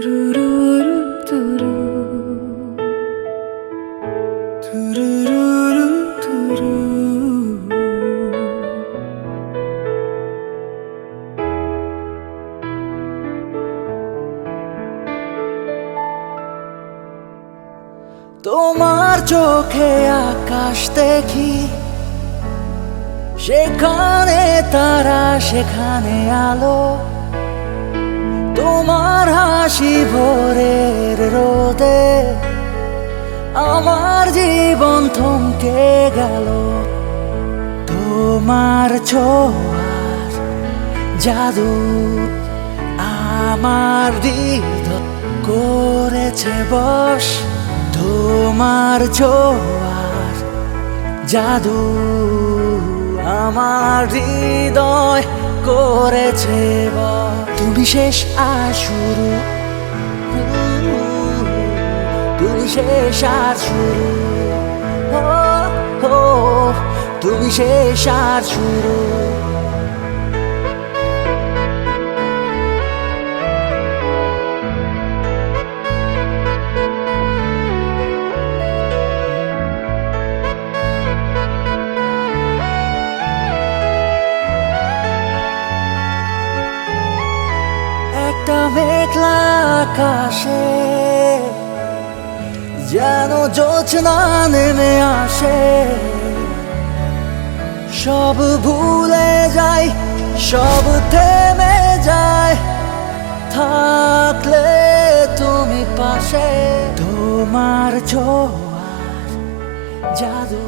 তোমার চোখে আকাশ দেখি, সেখানে তারা সেখানে আলো। তোমার হাসি ভোরের রোদে আমার জীবন থমকে গেল। তোমার ছোঁয়ার জাদু আমার হৃদয় করেছে বশ। তোমার ছোঁয়ার জাদু আমার হৃদয় করেছে বশ। তুমি শেষ আর শুরু, তুমি শেষ আর শুরু, তুমি শেষ আর শুরু। একটা মেঘলা আকাশে যেন জ্যোৎস্না নেমে আসে, সব ভুলে যায়, সব থেমে যায়, থাকলে তুমি পাশে। তোমার ছোঁয়ার জাদু